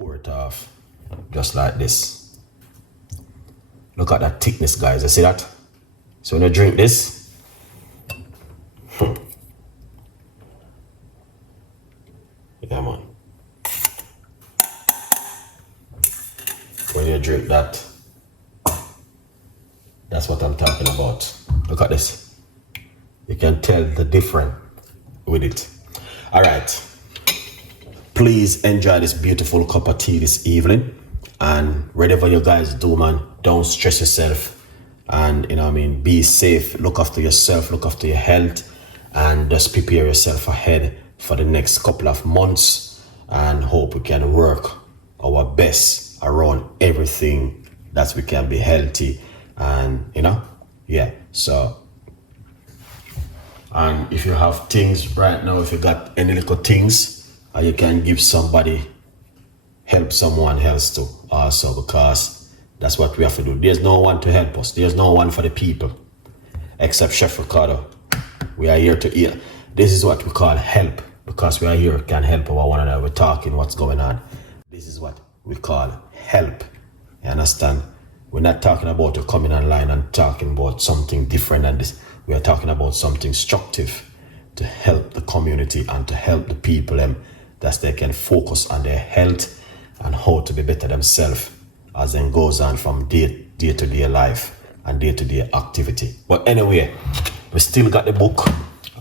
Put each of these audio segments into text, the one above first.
Pour it off just like this. Look at that thickness, guys. You see that? So when you drink this, yeah, man. When you drink that, that's what I'm talking about. Look at this. You can tell the difference with it. All right. Please enjoy this beautiful cup of tea this evening. And whatever you guys do, man, don't stress yourself. And, you know what I mean, be safe. Look after yourself. Look after your health. And just prepare yourself ahead for the next couple of months. And hope we can work our best around everything that we can be healthy. And, you know, yeah. So, and if you have things right now, if you got any little things, you can give somebody, help someone else too also, because that's what we have to do. There's no one to help us. There's no one for the people except Chef Ricardo. We are here to eat. This is what we call help, because we are here, can help our one another. We're talking what's going on. This is what we call help. You understand? We're not talking about you coming online and talking about something different than this. We are talking about something constructive to help the community and to help the people that they can focus on their health and how to be better themselves as then goes on from day to day life and day to day activity. But anyway, we still got the book,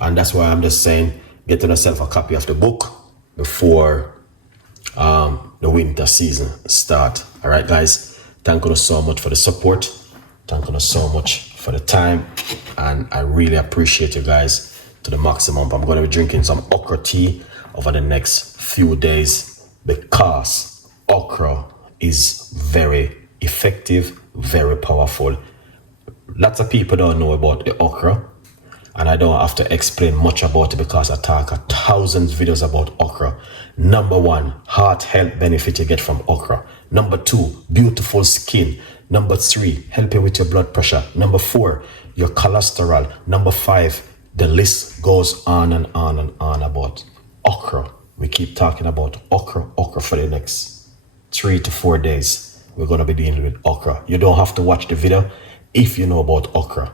and that's why I'm just saying, get yourself a copy of the book before the winter season start. All right, guys. Thank you so much for the support. Thank you so much for the time. And I really appreciate you guys to the maximum. I'm going to be drinking some okra tea over the next few days because okra is very effective, very powerful. Lots of people don't know about the okra, and I don't have to explain much about it because I talk 1,000 videos about okra. Number one, heart health benefit you get from okra. Number two, beautiful skin. Number three, help you with your blood pressure. Number four, your cholesterol. Number five, the list goes on and on and on about okra. We keep talking about okra for the next 3 to 4 days. We're going to be dealing with okra. You don't have to watch the video if you know about okra.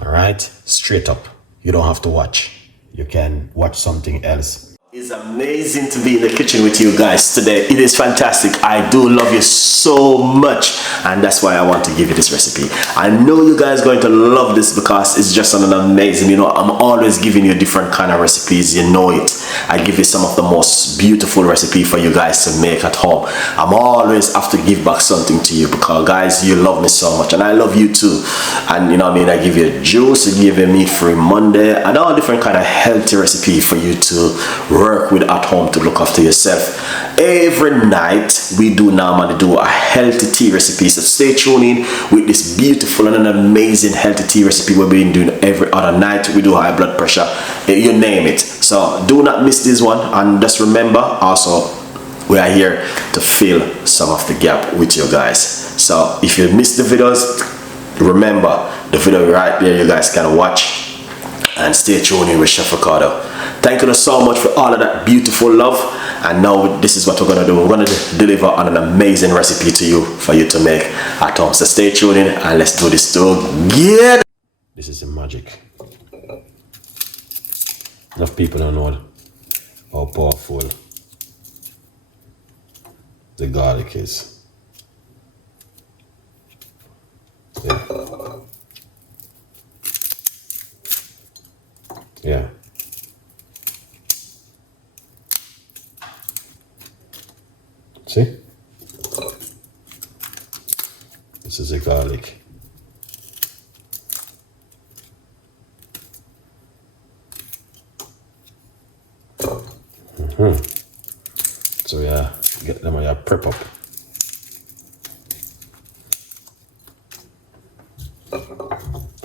All right, straight up. You don't have to watch. You can watch something else. It's amazing to be in the kitchen with you guys today. It is fantastic. I do love you so much, and that's why I want to give you this recipe. I know you guys are going to love this because it's just an amazing, you know, I'm always giving you different kind of recipes, you know it. I give you some of the most beautiful recipe for you guys to make at home. I'm always have to give back something to you because guys, you love me so much and I love you too. And you know what I mean, I give you juice, I give you meat-free Monday and all different kind of healthy recipe for you to work with at home to look after yourself. Every night we do normally do a healthy tea recipe, so stay tuned in with this beautiful and an amazing healthy tea recipe we've been doing every other night. We do high blood pressure, you name it. So do not miss this one, and just remember also we are here to fill some of the gap with you guys. So if you missed the videos, remember the video right there, you guys can watch. And stay tuned in with Chef Ricardo. Thank you so much for all of that beautiful love. And now this is what we're going to do. We're going to deliver on an amazing recipe to you for you to make at home. So stay tuned in and let's do this together. This is the magic. Enough people don't know how powerful the garlic is. Yeah. Yeah. See? This is the garlic. So yeah, get them on your prep up.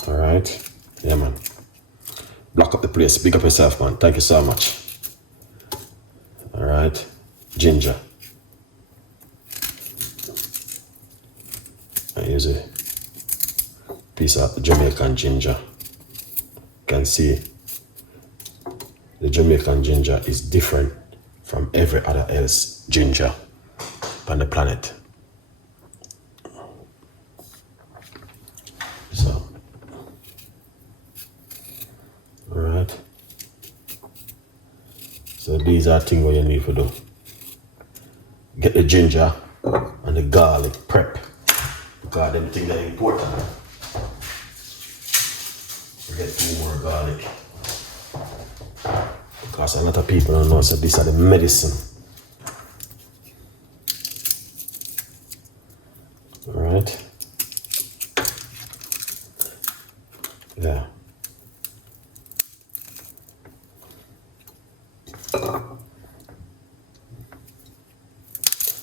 All right. Yeah, man. Block up the place. Big up yourself, man. Thank you so much. All right. Ginger. I use a piece of Jamaican ginger. You can see the Jamaican ginger is different from every other else ginger. on the planet. So, all right. So these are things what you need to do. Get the ginger and the garlic prep, because them things are important. Get 2 more garlic, because a lot of people don't know that these are the medicine. All right. Yeah.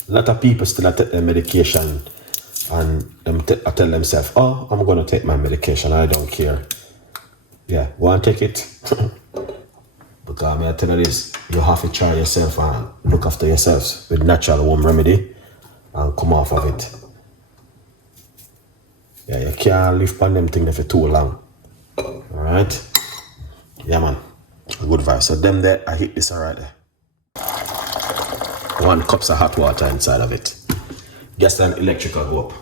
A lot of people still take their medication and I tell themselves, oh, I'm going to take my medication, I don't care. Yeah, go and take it. Because I tell you this, you have to try yourself and look after yourselves with natural home remedy and come off of it. Yeah, you can't live on them things for too long. Alright? Yeah, man. Good vibe. So them there, I hit this alright there. 1 cup of hot water inside of it. Gas and electrical go up.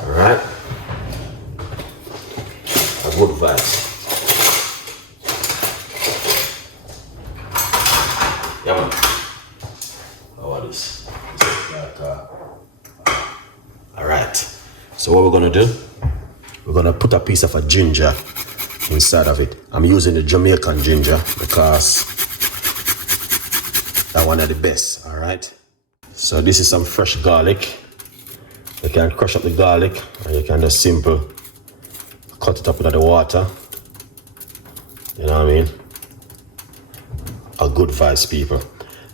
Alright. A good vibe. Yeah, man. How are this? Alright. So what we're gonna do? We're gonna put a piece of a ginger inside of it. I'm using the Jamaican ginger because that one is the best. All right. So this is some fresh garlic. You can crush up the garlic and you can just simple cut it up with the water. You know what I mean? A good vibes, people.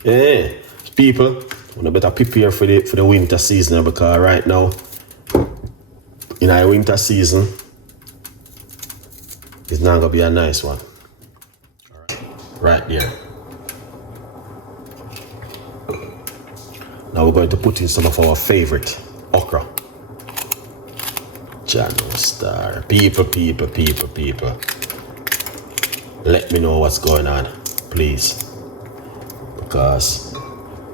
Yeah, people, we better prepare for the winter season, because right now in our winter season, it's not gonna be a nice one. Right there. Now we're going to put in some of our favorite okra. Channel star. People. Let me know what's going on, please. Because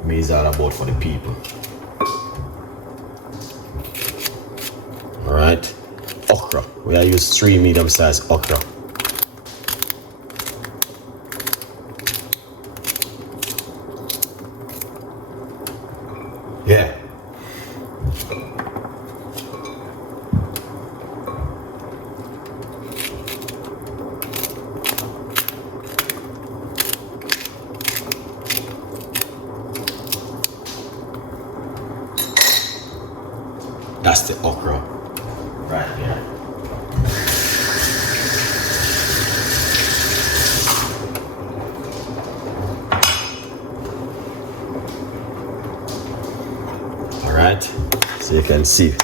me is all about for the people. Alright. Okra. We are use 3 medium-sized okra. Yeah. That's the okra right here. Alright, so you can see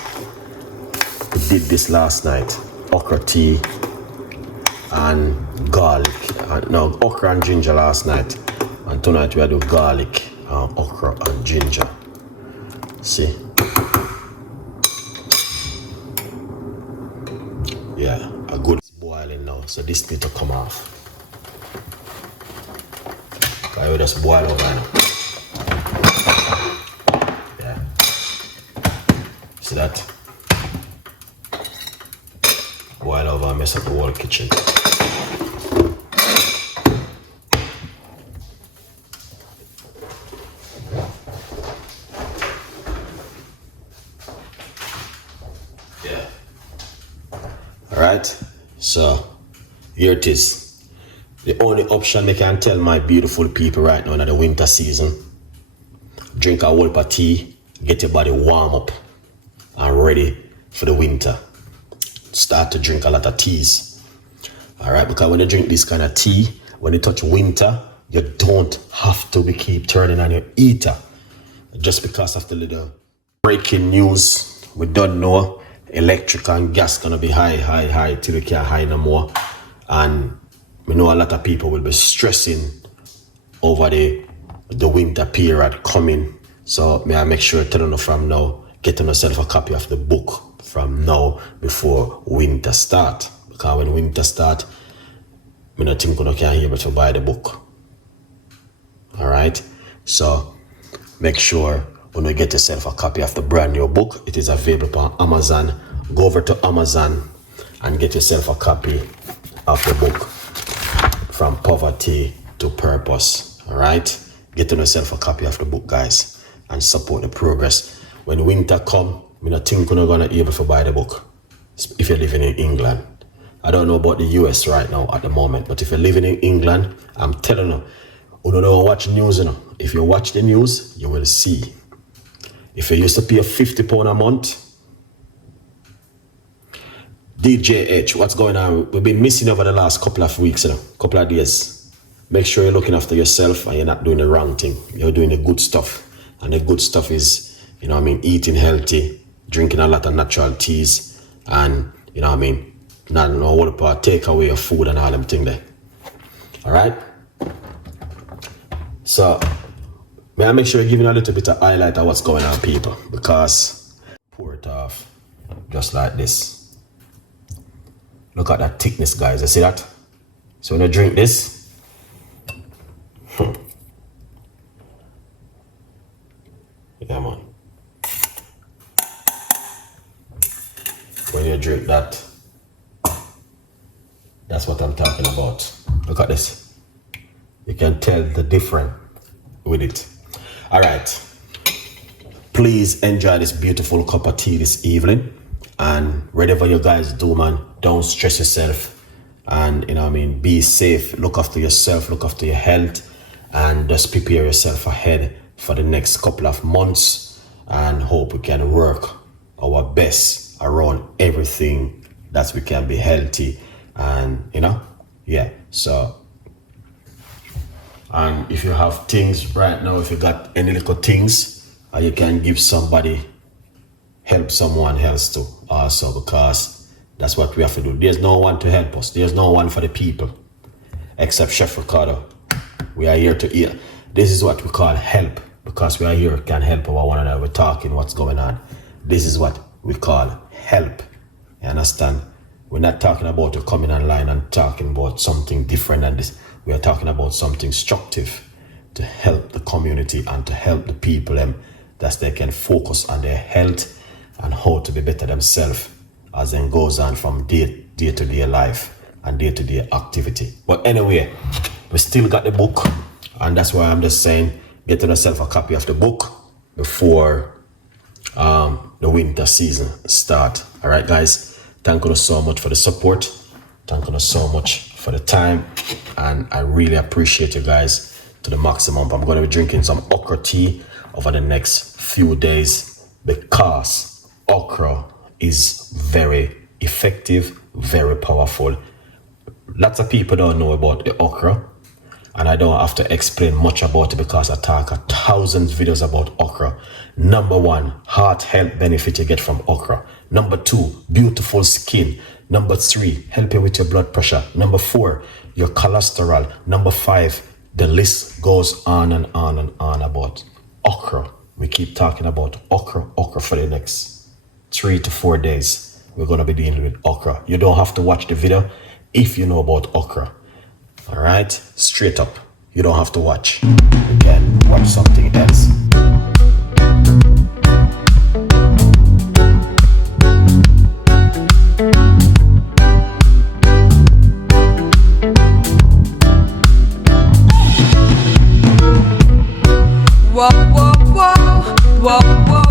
we did this last night. Okra tea and garlic. No, okra and ginger last night. And tonight we are doing garlic, okra and ginger. See? Yeah, a good boiling now. So this need to come off. I will just boil over now. Yeah. See that? Boil over and mess up the whole kitchen. Yeah. Alright, so here it is. The only option I can tell my beautiful people right now in the winter season, drink a whole pot of tea, get your body warm up and ready for the winter. Start to drink a lot of teas. Alright, because when you drink this kind of tea, when you touch winter, you don't have to keep turning on your heater. Just because of the little breaking news, we don't know. Electric and gas gonna be high till we can't high no more, and we know a lot of people will be stressing over the winter period coming. So may I make sure to know from now, getting yourself a copy of the book from now before winter start, because when winter start, I don't think you can hear but to buy the book. So make sure when you get yourself a copy of the brand new book, it is available on Amazon. Go over to Amazon and get yourself a copy of the book, From Poverty to Purpose. All right, get yourself a copy of the book, guys, and support the progress. When winter come, I don't think you're gonna be able to buy the book if you're living in England. I don't know about the US right now at the moment, but if you're living in England, I'm telling you, you don't watch news, you know. If you watch the news, you will see. If you used to pay £50 a month, DJH, what's going on? We've been missing over the last couple of weeks, you know, couple of days. Make sure you're looking after yourself and you're not doing the wrong thing. You're doing the good stuff. And the good stuff is, you know what I mean, eating healthy, drinking a lot of natural teas, and, you know what I mean, not know what about take away your food and all them things there. All right? So, may I make sure you're giving a little bit of highlight of what's going on, people, because pour it off just like this. Look at that thickness, guys. You see that? So when you drink this, yeah, man. When you drink that, that's what I'm talking about. Look at this. You can tell the difference with it. All right. Please enjoy this beautiful cup of tea this evening. And whatever you guys do, man, don't stress yourself. And, you know what I mean, be safe. Look after yourself. Look after your health. And just prepare yourself ahead for the next couple of months. And hope we can work our best around everything that we can be healthy. And, you know, yeah. So, and if you have things right now, if you got any little things, you can give somebody, help someone else too also, because that's what we have to do. There's no one to help us. There's no one for the people except Chef Ricardo. We are here to eat. This is what we call help, because we are here, can help our one another. We're talking what's going on. This is what we call help. You understand? We're not talking about you coming online and talking about something different than this. We are talking about something constructive to help the community and to help the people that they can focus on their health and how to be better themselves as then goes on from day to day life and day to day activity. But anyway, we still got the book, and that's why I'm just saying, get yourself a copy of the book before the winter season start. All right, guys, thank you so much for the support. Thank you so much for the time, and I really appreciate you guys to the maximum. I'm going to be drinking some okra tea over the next few days, because okra is very effective, very powerful. Lots of people don't know about the okra, and I don't have to explain much about it because I talk 1,000 videos about okra. Number one, heart health benefit you get from okra. Number two, beautiful skin. Number three, help you with your blood pressure. Number four, your cholesterol. Number five, the list goes on and on and on about okra. We keep talking about okra for the next 3 to 4 days. We're going to be dealing with okra. You don't have to watch the video if you know about okra. All right, straight up, you don't have to watch. You can watch something else. Whoa, whoa, whoa, whoa, whoa.